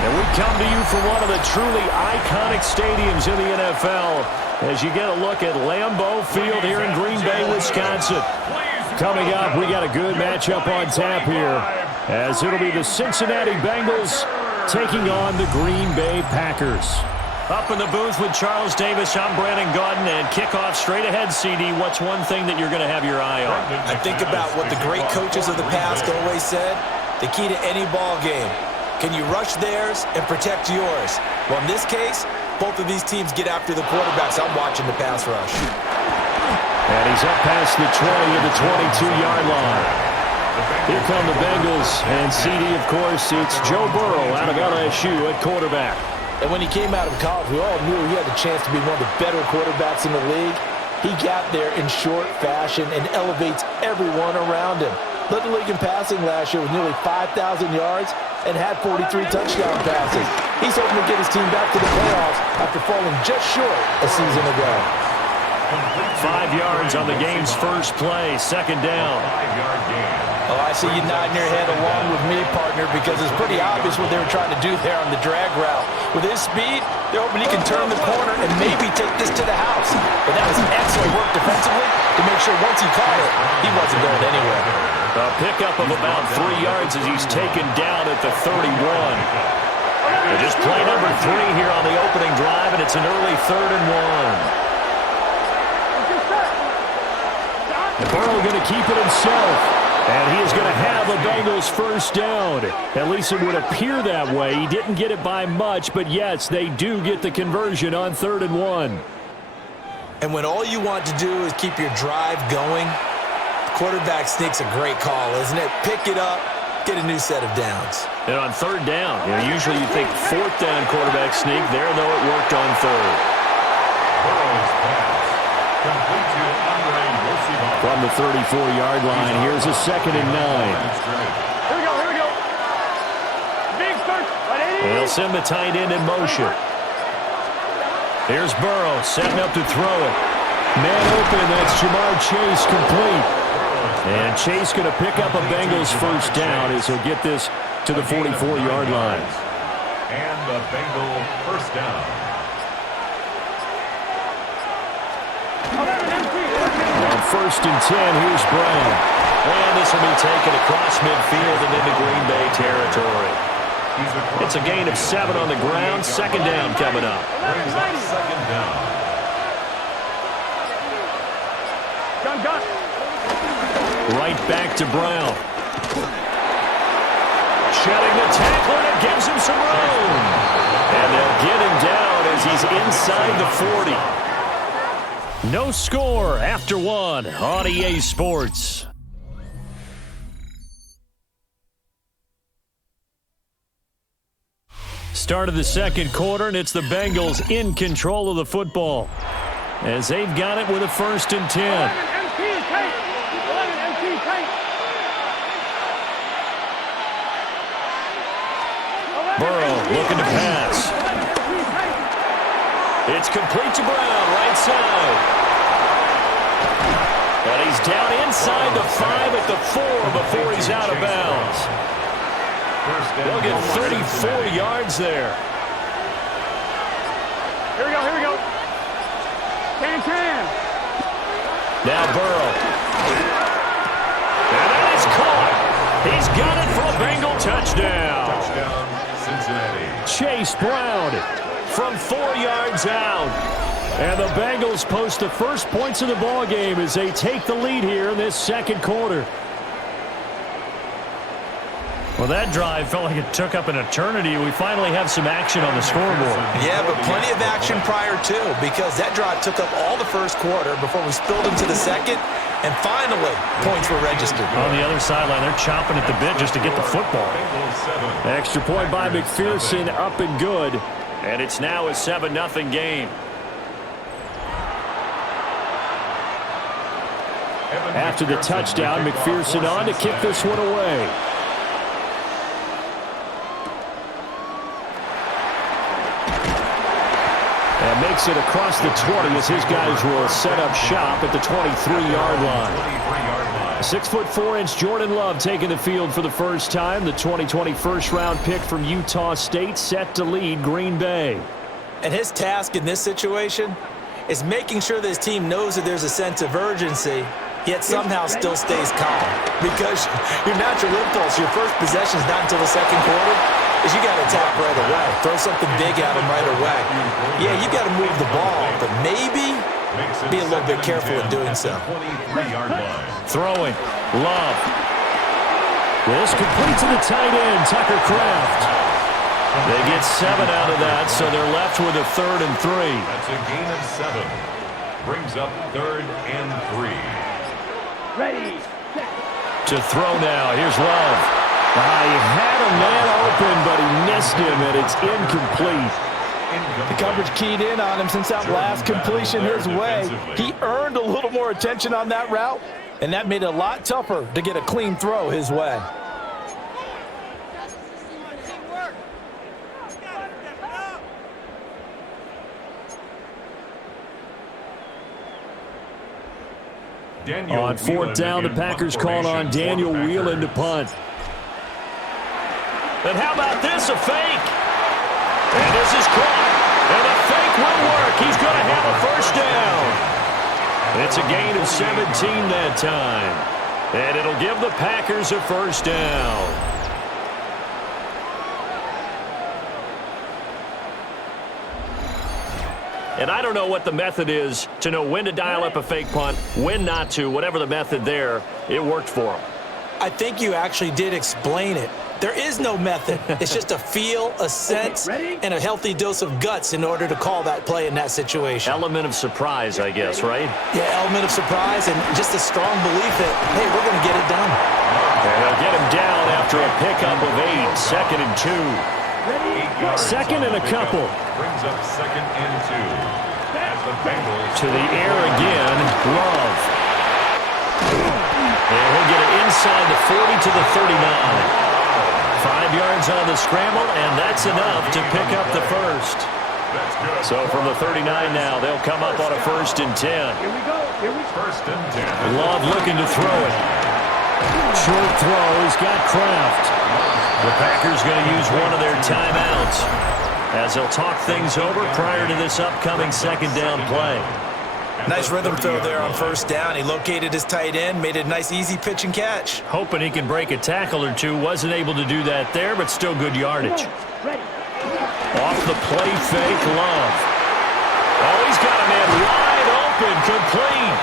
And we come to you from one of the truly iconic stadiums in the NFL as you get a look at Lambeau Field here in Green Bay, Wisconsin. Coming up, we got a good matchup on tap here as it'll be the Cincinnati Bengals taking on the Green Bay Packers. Up in the booth with Charles Davis, I'm Brandon Gaudin, and kickoff straight ahead, CD. What's one thing that you're going to have your eye on? I think about what the great coaches of the past always said. The key to any ball game. Can you rush theirs and protect yours? Well, in this case, both of these teams get after the quarterbacks. I'm watching the pass rush. And he's up past the 20 to the 22-yard line. Here come the Bengals, and CD, of course, it's Joe Burrow out of LSU at quarterback. And when he came out of college, we all knew he had the chance to be one of the better quarterbacks in the league. He got there in short fashion and elevates everyone around him. Led the league in passing last year with nearly 5,000 yards and had 43 touchdown passes. He's hoping to get his team back to the playoffs after falling just short a season ago. 5 yards on the game's first play, second down. Oh, I see you nodding your head along with me, partner, because it's pretty obvious what they were trying to do there on the drag route. With his speed, they're hoping he can turn the corner and maybe take this to the house. But that was excellent work defensively to make sure once he caught it, he wasn't going anywhere. A pickup of about 3 yards as he's taken down at the 31. They just play number 3 here on the opening drive, and it's an early 3rd and 1. Burrow going to keep it himself. And he is going to have a Bengals first down. At least it would appear that way. He didn't get it by much, but yes, they do get the conversion on 3rd and 1. And when all you want to do is keep your drive going, the quarterback sneak's a great call, isn't it? Pick it up, get a new set of downs. And on 3rd down, usually you think 4th down quarterback sneak. There, though, it worked on 3rd. From the 34-yard line, here's a 2nd and 9. Here we go. Big search. They'll send the tight end in motion. Here's Burrow setting up to throw it. Man open, that's Jamar Chase complete. And Chase going to pick up a Bengals first down as he'll get this to the 44-yard line. And the Bengal first down. On 1st and 10, here's Brown. And this will be taken across midfield and into Green Bay territory. It's a gain of 7 on the ground. 2nd down coming up. Second down. Gun. Right back to Brown. Shedding the tackle, and it gives him some room. And they'll get him down as he's inside the 40. No score after 1 on EA Sports. Start of the second quarter, and it's the Bengals in control of the football as they've got it with a 1st and 10. Burrow looking to pass. It's complete to Brown, right side. And he's down inside the 5 at the 4 before he's out of bounds. They'll get 34 yards there. Here we go. Can. Now Burrow. And that is caught. He's got it for a Bengal touchdown. Touchdown, Cincinnati. Chase Brown from 4 yards out. And the Bengals post the first points of the ball game as they take the lead here in this second quarter. Well, that drive felt like it took up an eternity. We finally have some action on the scoreboard. Yeah, but plenty of action prior to, because that drive took up all the first quarter before we spilled into the second, and finally, points were registered. On the other sideline, they're chomping at the bit just to get the football. Extra point by McPherson, up and good. And it's now a 7-0 game. After the touchdown, McPherson on to kick this one away. And makes it across the 20 as his guys will set up shop at the 23-yard line. 6'4" Jordan Love taking the field for the first time. The 2020 first-round pick from Utah State set to lead Green Bay. And his task in this situation is making sure that his team knows that there's a sense of urgency, yet somehow still stays calm. Because your natural impulse, your first possession is not until the second quarter, is you got to attack right away. Throw something big at him right away. Yeah, you got to move the ball, but maybe be a little bit careful in doing so. Throwing. Love. This complete to the tight end, Tucker Kraft. They get 7 out of that, so they're left with a 3rd and 3. That's a gain of 7. Brings up 3rd and 3. Ready. To throw now. Here's Love. He had a man open, but he missed him, and it's incomplete. The coverage keyed in on him since that last completion his way. He earned a little more attention on that route, and that made it a lot tougher to get a clean throw his way. On 4th down, the Packers called on Daniel Whelan to punt. And how about this, a fake? And this is caught. And the fake will work. He's going to have a first down. It's a gain of 17 that time. And it'll give the Packers a first down. And I don't know what the method is to know when to dial up a fake punt, when not to, whatever the method there, it worked for him. I think you actually did explain it. There is no method. It's just a feel, a sense, and a healthy dose of guts in order to call that play in that situation. Element of surprise, I guess, right? Yeah, element of surprise and just a strong belief that, hey, we're going to get it done. And they'll get him down after a pickup of 8, 2nd and 2. 2nd and a couple. Brings up 2nd and 2. As the Bengals to the air again, Love. And he'll get it inside the 40 to the 39. 5 yards on the scramble, and that's enough to pick up the first. So from the 39 now, they'll come up on a 1st and 10. Here we go. 1st and 10. Love looking to throw it. Short throw. He's got Kraft. The Packers going to use one of their timeouts as they'll talk things over prior to this upcoming 2nd down play. Nice rhythm throw there on 1st down. He located his tight end, made it a nice easy pitch and catch. Hoping he can break a tackle or two. Wasn't able to do that there, but still good yardage. Off the play fake, Love. Oh, he's got a man wide open, complete.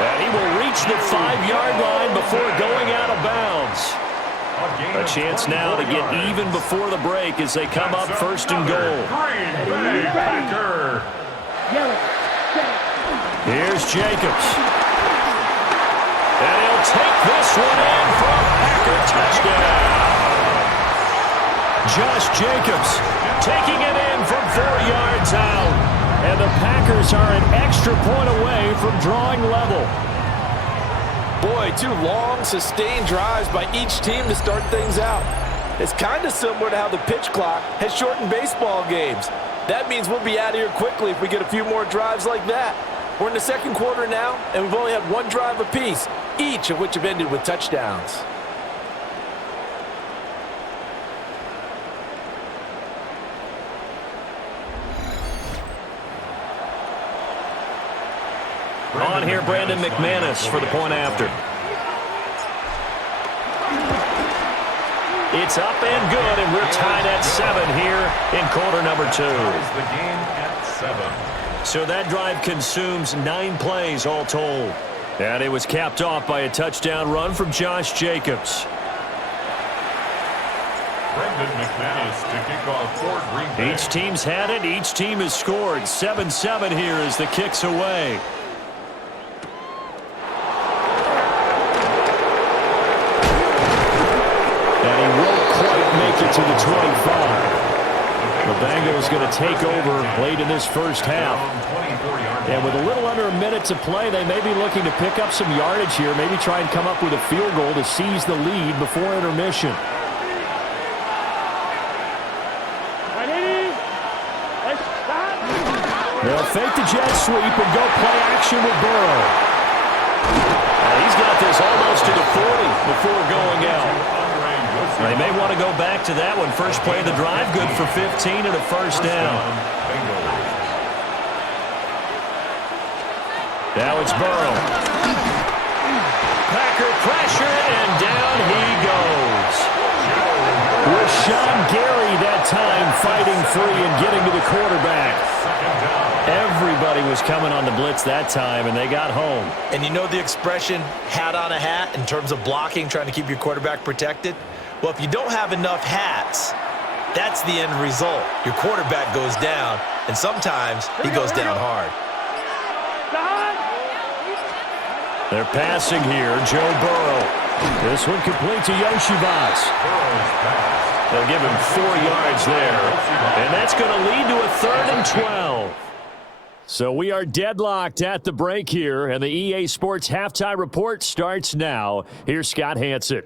And he will reach the 5-yard line before going out of bounds. A chance now to get even before the break as they come up 1st and goal. Green Bay Packer. Here's Jacobs. And he'll take this one in for a Packer touchdown. Josh Jacobs taking it in from 4 yards out. And the Packers are an extra point away from drawing level. Boy, 2 long, sustained drives by each team to start things out. It's kind of similar to how the pitch clock has shortened baseball games. That means we'll be out of here quickly if we get a few more drives like that. We're in the 2nd quarter now, and we've only had 1 drive apiece, each of which have ended with touchdowns. On here, Brandon McManus for the point after. It's up and good, and we're tied at 7 here in quarter number 2. The game at 7. So that drive consumes 9 plays all told. And it was capped off by a touchdown run from Josh Jacobs. Brandon McManus to kick off for Green Bay. Each team's had it. Each team has scored. 7-7 here as the kick's away. And he won't quite make it to the 25. The Bengals going to take over late in this first half. And with a little under a minute to play, they may be looking to pick up some yardage here, maybe try and come up with a field goal to seize the lead before intermission. They'll fake the jet sweep and go play action with Burrow. He's got this almost to the 40 before going out. They may want to go back to that one. First play of the drive, good for 15 and a first down. Now it's Burrow. Packer pressure, and down he goes. Rashawn Gary that time fighting free and getting to the quarterback. Everybody was coming on the blitz that time, and they got home. And you know the expression, hat on a hat, in terms of blocking, trying to keep your quarterback protected? Well, if you don't have enough hats, that's the end result. Your quarterback goes down, and sometimes he goes down hard. They're passing here. Joe Burrow. This one complete to Yoshivas. They'll give him 4 yards there. And that's going to lead to a 3rd and 12. So we are deadlocked at the break here, and the EA Sports Halftime Report starts now. Here's Scott Hanson.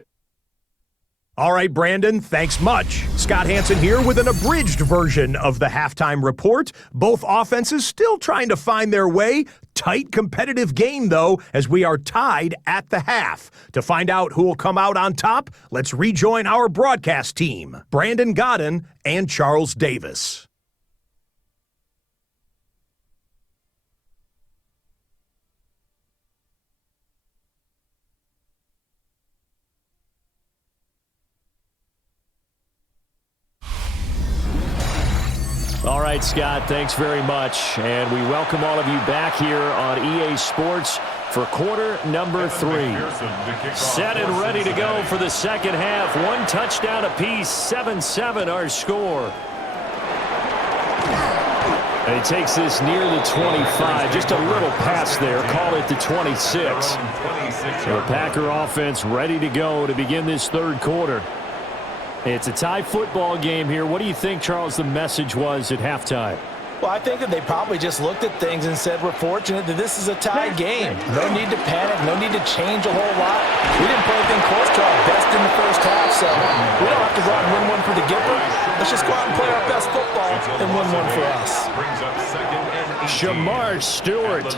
All right, Brandon, thanks much. Scott Hanson here with an abridged version of the halftime report. Both offenses still trying to find their way. Tight competitive game, though, as we are tied at the half. To find out who will come out on top, let's rejoin our broadcast team, Brandon Godden and Charles Davis. All right, Scott, thanks very much. And we welcome all of you back here on EA Sports for quarter number 3. Set and ready to go for the second half. 1 touchdown apiece, 7-7 our score. And he takes this near the 25, just a little pass there, call it the 26. So the Packer offense ready to go to begin this third quarter. It's a tie football game here. What do you think, Charles, the message was at halftime? Well, I think that they probably just looked at things and said, we're fortunate that this is a tie game. No need to panic. No need to change a whole lot. We didn't play anything close to our best in the first half, so we don't have to go out and win one for the Gipper. Let's just go out and play our best football and win one for us. Shamar Stewart.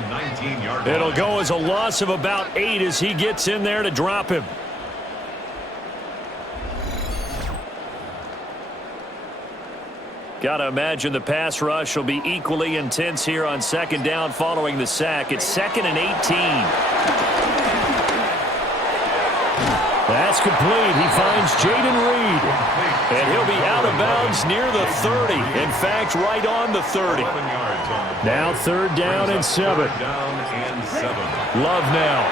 It'll go as a loss of about 8 as he gets in there to drop him. Got to imagine the pass rush will be equally intense here on second down following the sack. It's 2nd and 18. That's complete. He finds Jaden Reed. And he'll be out of bounds near the 30. In fact, right on the 30. Now 3rd down and 7. Love now.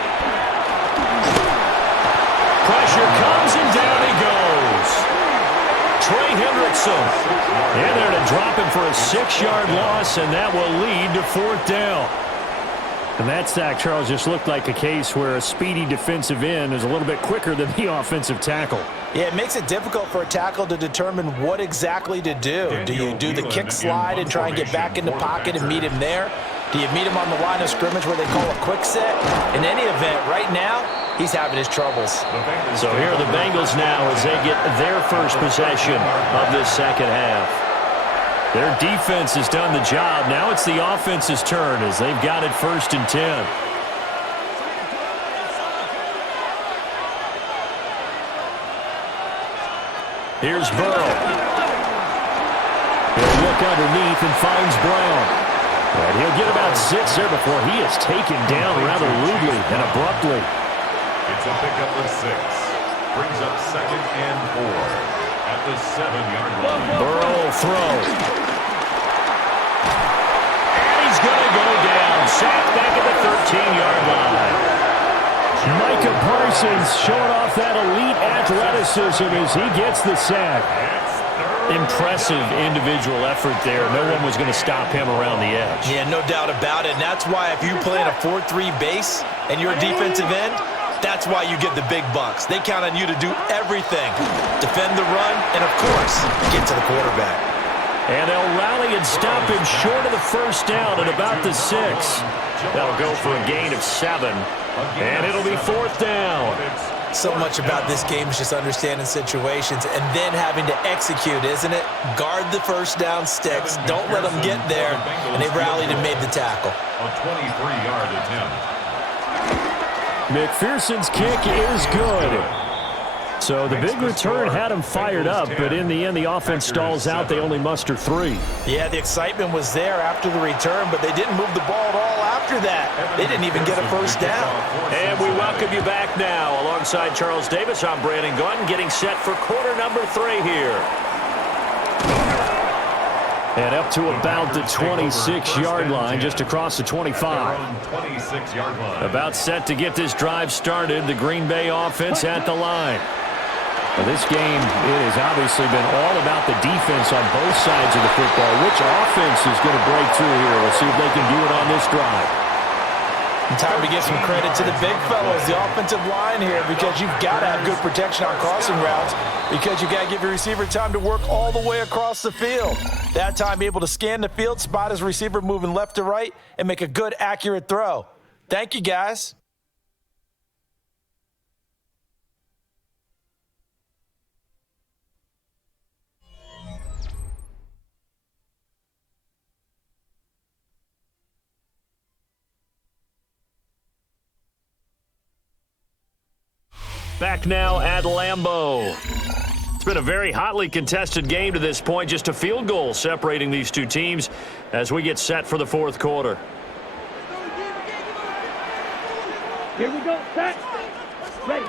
Pressure comes and down he goes. Trey Hendrickson in there to drop him for a 6-yard loss, and that will lead to 4th down. And that sack, Charles, just looked like a case where a speedy defensive end is a little bit quicker than the offensive tackle. Yeah, it makes it difficult for a tackle to determine what exactly to do. Do you do the kick slide and try and get back in the pocket and meet him there? Do you meet him on the line of scrimmage where they call a quick set? In any event, right now, he's having his troubles. So here are the Bengals now as they get their first possession of this second half. Their defense has done the job. Now it's the offense's turn as they've got it 1st and 10. Here's Burrow. He'll look underneath and finds Brown. And he'll get about 6 there before he is taken down rather rudely and abruptly. It's a pickup of 6. Brings up 2nd and 4 at the 7-yard line. Burrow throw. And he's going to go down. Sacked back at the 13-yard line. Micah Parsons showing off that elite athleticism as he gets the sack. Impressive individual effort there. No one was going to stop him around the edge. Yeah, no doubt about it. And that's why if you play in a 4-3 base and you're a defensive end, that's why you get the big bucks. They count on you to do everything. Defend the run and, of course, get to the quarterback. And they'll rally and stop him short of the 1st down at about the 6. That'll go for a gain of 7. And it'll be 4th down. So much about this game is just understanding situations and then having to execute, isn't it? Guard the 1st down sticks. Don't let them get there. And they rallied and made the tackle. A 23-yard attempt. McPherson's kick is good. So the big return had him fired up, but in the end, the offense stalls out. They only muster 3. Yeah, the excitement was there after the return, but they didn't move the ball at all after that. They didn't even get a first down. And we welcome you back now. Alongside Charles Davis, I'm Brandon Gunn, getting set for quarter number 3 here. And up to about the 26-yard line, just across the 25. About set to get this drive started. The Green Bay offense at the line. Well, this game, it has obviously been all about the defense on both sides of the football. Which offense is going to break through here? We'll see if they can do it on this drive. And time to give some credit to the big fellas, the offensive line here, because you've got to have good protection on crossing routes, because you've got to give your receiver time to work all the way across the field. That time, able to scan the field, spot his receiver moving left to right, and make a good, accurate throw. Thank you, guys. Back now at Lambeau. It's been a very hotly contested game to this point. Just a field goal separating these two teams as we get set for the fourth quarter. Here we go, set, ready.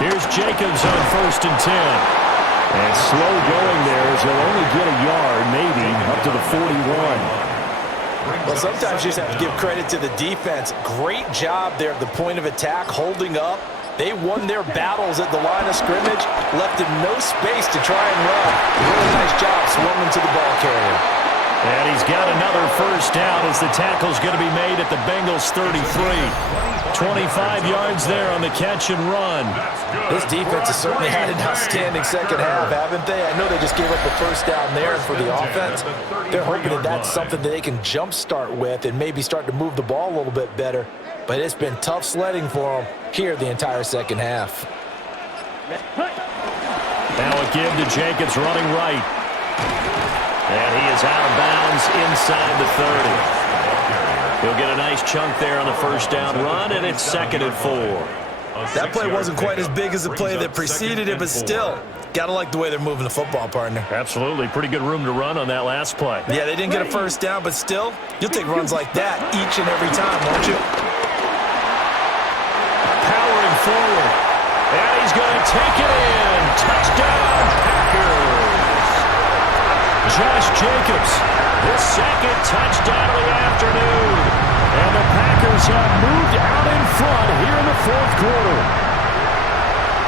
Here's Jacobs on 1st and 10. And slow going there as they'll only get a yard, maybe, up to the 41. Well, sometimes you just have to give credit to the defense. Great job there at the point of attack, holding up. They won their battles at the line of scrimmage, left him no space to try and run. Really nice job swarming to the ball carrier. And he's got another first down as the tackle's going to be made at the Bengals 33. 25 yards there on the catch and run. This defense has certainly had an outstanding second half, haven't they? I know they just gave up the first down there for the offense. They're hoping that that's something that they can jumpstart with and maybe start to move the ball a little bit better. But it's been tough sledding for them here the entire second half. Now a give to Jacobs running right. And he is out of bounds inside the 30. He'll get a nice chunk there on the first down run, and it's 2nd and 4. That play wasn't quite as big as the play that preceded it, but still, gotta like the way they're moving the football, partner. Absolutely. Pretty good room to run on that last play. Yeah, they didn't get a first down, but still, you'll take runs like that each and every time, won't you? Powering forward. And he's going to take it in. Touchdown, Packers. Josh Jacobs, his 2nd touchdown of the afternoon. And the Packers have moved out in front here in the fourth quarter.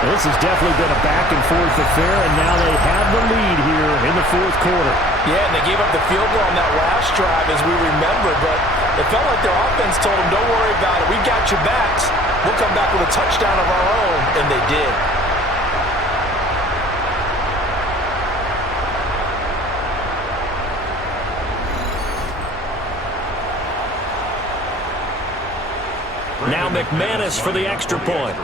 This has definitely been a back-and-forth affair, and now they have the lead here in the fourth quarter. Yeah, and they gave up the field goal on that last drive, as we remember, but it felt like their offense told them, don't worry about it. We got your backs. We'll come back with a touchdown of our own, and they did. Now McManus for the extra point.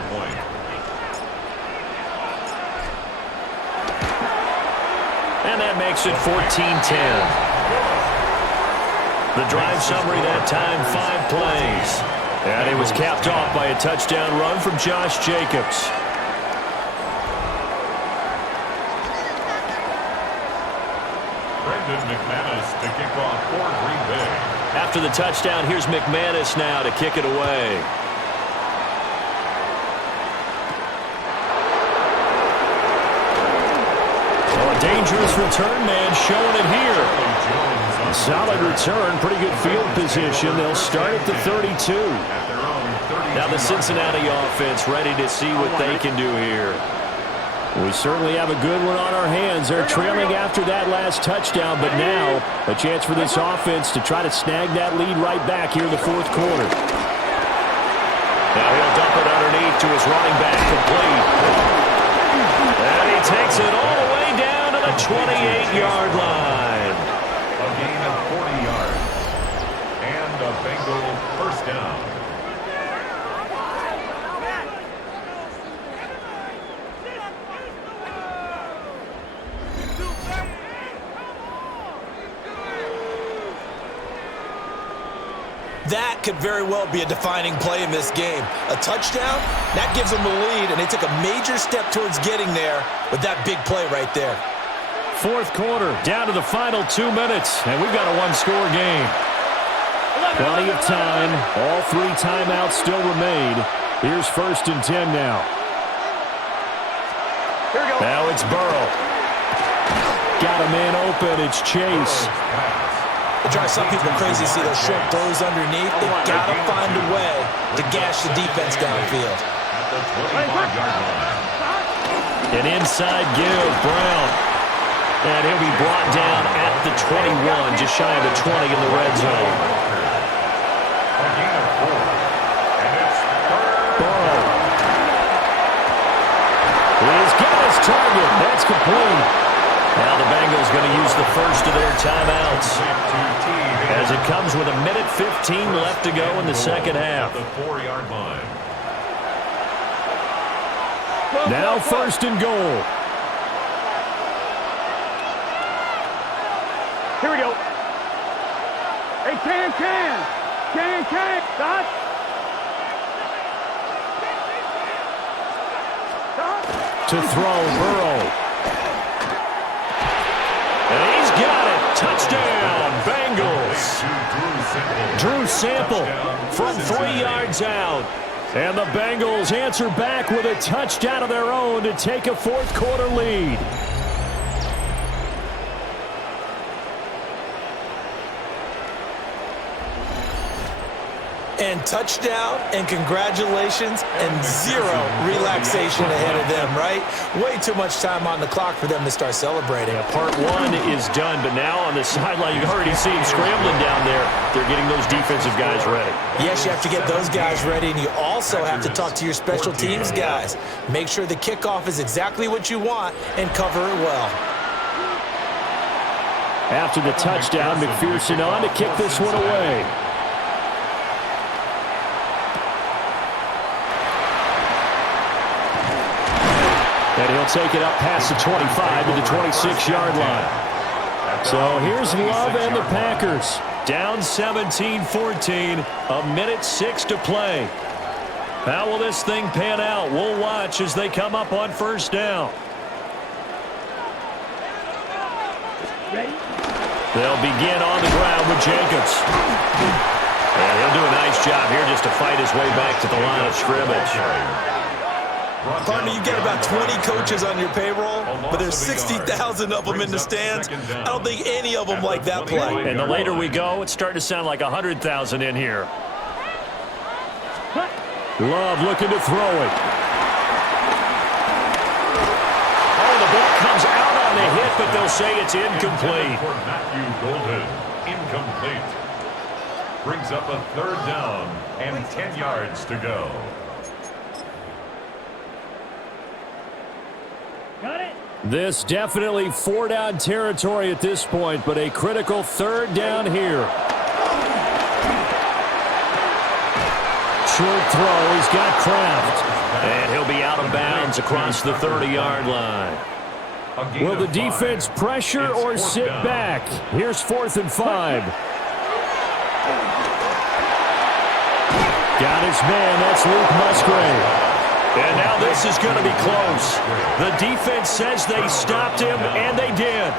And that makes it 14-10. The drive summary that time, 5 plays. And it was capped off by a touchdown run from Josh Jacobs. Brandon McManus to kick off for Green Bay. After the touchdown, here's McManus now to kick it away. Oh, a dangerous return man showing it here. Solid return, pretty good field position. They'll start at the 32. Now the Cincinnati offense ready to see what they can do here. We certainly have a good one on our hands. They're trailing after that last touchdown, but now a chance for this offense to try to snag that lead right back here in the fourth quarter. Now he'll dump it underneath to his running back, complete. And he takes it all the way down to the 28-yard line. A gain of 40 yards. And a Bengal first down. That could very well be a defining play in this game. A touchdown, that gives them the lead, and they took a major step towards getting there with that big play right there. Fourth quarter, down to the final 2 minutes, and we've got a one-score game. Plenty of time. All 3 timeouts still remain. Here's 1st and 10 now. Here we go. Now it's Burrow. Got a man open. It's Chase. It drives some people crazy to see those short throws underneath. They've got to find a way to gash the defense downfield. At the 25-yard line. An inside give, Brown. And he'll be brought down at the 21, just shy of the 20 in the red zone. A gain of 4. And it's Burrow. He's got his target. That's complete. Now the Bengals going to use the first of their timeouts, as it comes with 1:15 left to go in the second half. The 4-yard line. Now 1st and goal. Here we go. Hey, can. Stop. To throw, Burrow. And he's got it. Touchdown, Bengals. Drew Sample from 3 yards out. And the Bengals answer back with a touchdown of their own to take a fourth quarter lead. And touchdown, and congratulations, and 0 relaxation ahead of them, right? Way too much time on the clock for them to start celebrating. Yeah, part 1 is done, but now on the sideline, you can already see him scrambling down there. They're getting those defensive guys ready. Yes, you have to get those guys ready, and you also have to talk to your special teams guys. Make sure the kickoff is exactly what you want and cover it well. After the touchdown, McPherson on to kick this one away. And he'll take it up past the 25 to the 26-yard line. So here's Love and the Packers. Down 17-14, 1:06 to play. How will this thing pan out? We'll watch as they come up on 1st down. They'll begin on the ground with Jenkins. And he'll do a nice job here just to fight his way back to the line of scrimmage. Partner, you get about 20 coaches on your payroll, but there's 60,000 of them in the stands. I don't think any of them like that play. And the later we go, it's starting to sound like 100,000 in here. Love looking to throw it. Oh, the ball comes out on the hit, but they'll say it's incomplete. For Matthew Golden, incomplete. Brings up a 3rd down and 10 yards to go. Got it. This definitely 4-down territory at this point, but a critical 3rd down here. Short throw, he's got Kraft. And he'll be out of bounds across the 30-yard line. Will the defense pressure or sit back? Here's 4th and 5. Got his man, that's Luke Musgrave. And now this is going to be close. The defense says they stopped him, and they did.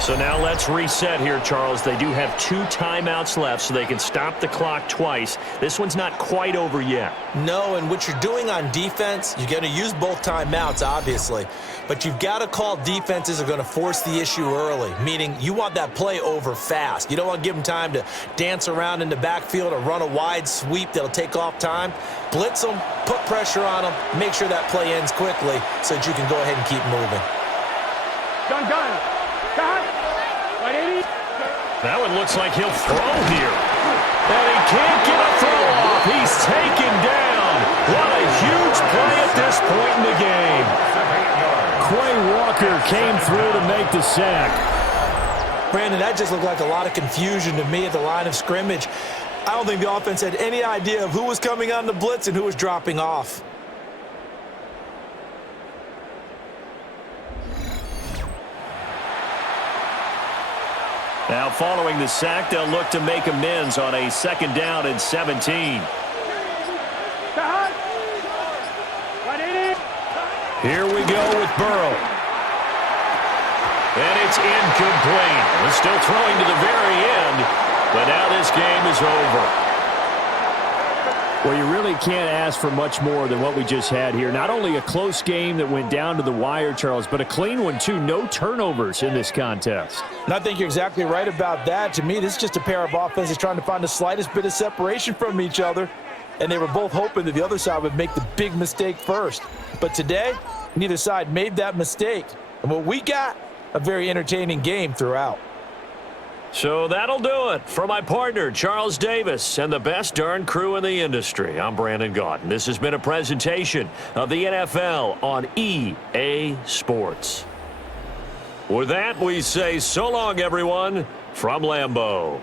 So now let's reset here, Charles. They do have 2 timeouts left, so they can stop the clock twice. This one's not quite over yet. No, and what you're doing on defense, you're going to use both timeouts, obviously. But you've got to call defenses are going to force the issue early, meaning you want that play over fast. You don't want to give them time to dance around in the backfield or run a wide sweep that'll take off time. Blitz them, put pressure on them, make sure that play ends quickly so that you can go ahead and keep moving. Gun. Stop. 180. That one looks like he'll throw here. And he can't get a throw off. He's taken down. What a huge play at this point in the game. Quay Walker came through to make the sack. Brandon, that just looked like a lot of confusion to me at the line of scrimmage. I don't think the offense had any idea of who was coming on the blitz and who was dropping off. Now following the sack, they'll look to make amends on a 2nd down and 17. Here we go with Burrow. And it's incomplete. We're still throwing to the very end, but now this game is over. Well, you really can't ask for much more than what we just had here. Not only a close game that went down to the wire, Charles, but a clean one, too. No turnovers in this contest. And I think you're exactly right about that. To me, this is just a pair of offenses trying to find the slightest bit of separation from each other. And they were both hoping that the other side would make the big mistake first. But today, neither side made that mistake. And what we got, a very entertaining game throughout. So that'll do it for my partner, Charles Davis, and the best darn crew in the industry. I'm Brandon Gaudin. This has been a presentation of the NFL on EA Sports. With that, we say so long, everyone, from Lambeau.